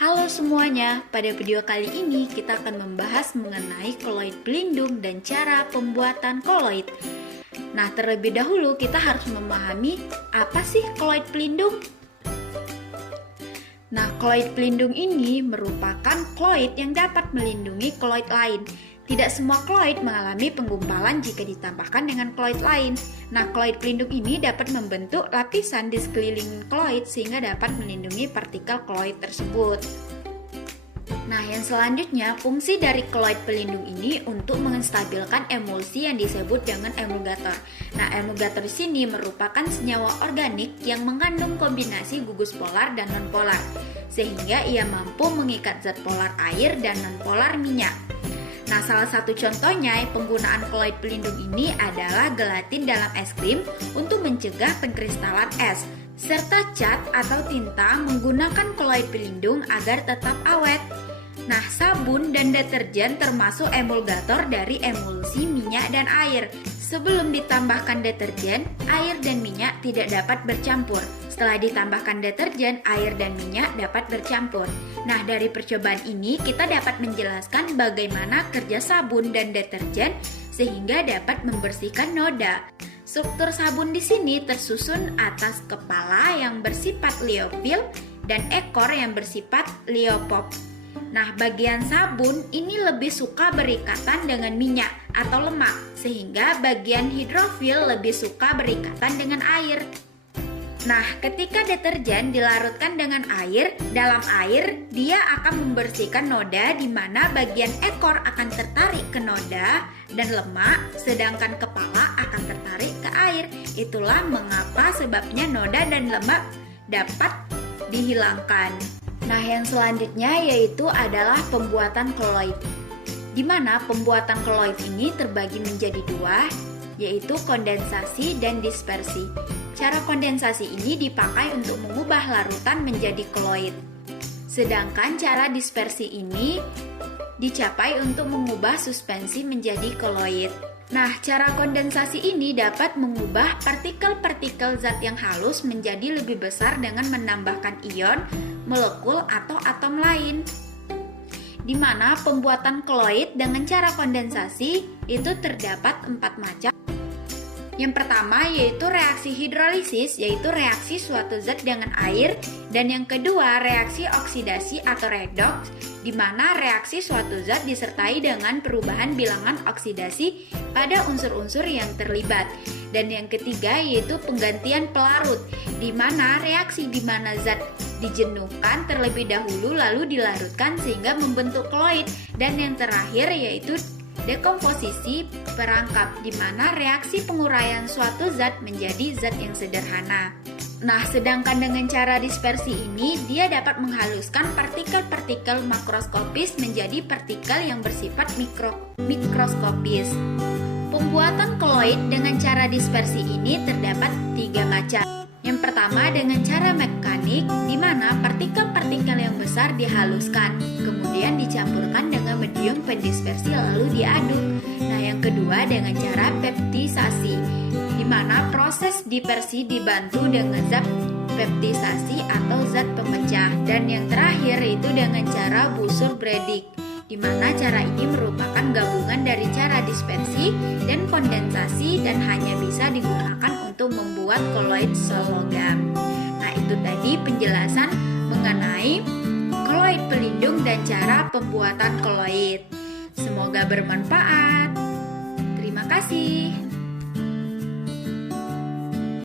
Halo semuanya, pada video kali ini kita akan membahas mengenai koloid pelindung dan cara pembuatan koloid. Nah, terlebih dahulu kita harus memahami apa sih koloid pelindung? Nah, koloid pelindung ini merupakan koloid yang dapat melindungi koloid lain. Tidak semua koloid mengalami penggumpalan jika ditambahkan dengan koloid lain. Nah, koloid pelindung ini dapat membentuk lapisan di sekeliling koloid sehingga dapat melindungi partikel koloid tersebut. Nah, yang selanjutnya, fungsi dari koloid pelindung ini untuk menstabilkan emulsi yang disebut dengan emulgator. Nah, emulgator di sini merupakan senyawa organik yang mengandung kombinasi gugus polar dan nonpolar, sehingga ia mampu mengikat zat polar air dan nonpolar minyak. Nah, salah satu contohnya penggunaan koloid pelindung ini adalah gelatin dalam es krim untuk mencegah pengkristalan es, serta cat atau tinta menggunakan koloid pelindung agar tetap awet. Nah, sabun dan deterjen termasuk emulgator dari emulsi minyak dan air. Sebelum ditambahkan deterjen, air dan minyak tidak dapat bercampur. Setelah ditambahkan deterjen, air dan minyak dapat bercampur. Nah, dari percobaan ini kita dapat menjelaskan bagaimana kerja sabun dan deterjen sehingga dapat membersihkan noda. Struktur sabun di sini tersusun atas kepala yang bersifat liofil dan ekor yang bersifat liopop. Nah, bagian sabun ini lebih suka berikatan dengan minyak atau lemak, sehingga bagian hidrofil lebih suka berikatan dengan air. Nah, ketika deterjen dilarutkan dengan air, dalam air dia akan membersihkan noda di mana bagian ekor akan tertarik ke noda dan lemak, sedangkan kepala akan tertarik ke air. Itulah mengapa sebabnya noda dan lemak dapat dihilangkan. Nah, yang selanjutnya yaitu adalah pembuatan koloid, di mana pembuatan koloid ini terbagi menjadi dua, yaitu kondensasi dan dispersi. Cara kondensasi ini dipakai untuk mengubah larutan menjadi koloid, sedangkan cara dispersi ini dicapai untuk mengubah suspensi menjadi koloid. Nah, cara kondensasi ini dapat mengubah partikel-partikel zat yang halus menjadi lebih besar dengan menambahkan ion, molekul, atau atom lain. Di mana pembuatan koloid dengan cara kondensasi itu terdapat 4 macam. Yang pertama yaitu reaksi hidrolisis, yaitu reaksi suatu zat dengan air, dan yang kedua reaksi oksidasi atau redoks, di mana reaksi suatu zat disertai dengan perubahan bilangan oksidasi pada unsur-unsur yang terlibat. Dan yang ketiga yaitu penggantian pelarut, di mana reaksi di mana zat dijenuhkan terlebih dahulu lalu dilarutkan sehingga membentuk koloid. Dan yang terakhir yaitu dekomposisi perangkap, di mana reaksi penguraian suatu zat menjadi zat yang sederhana. Nah, sedangkan dengan cara dispersi ini, dia dapat menghaluskan partikel-partikel makroskopis menjadi partikel yang bersifat mikroskopis. Pembuatan koloid dengan cara dispersi ini terdapat 3 macam. Yang pertama dengan cara mekanik, di mana partikel-partikel yang besar dihaluskan, kemudian dicampurkan dengan medium pendispersi lalu diaduk. Nah, yang kedua dengan cara peptisasi, di mana proses dispersi dibantu dengan zat peptisasi atau zat pemecah. Dan yang terakhir itu dengan cara busur Bredig, di mana cara ini merupakan gabungan dari cara dispersi dan kondensasi dan hanya bisa digunakan untuk membuat koloid selogam. Nah, itu tadi penjelasan mengenai koloid pelindung dan cara pembuatan koloid. Semoga bermanfaat. Terima kasih.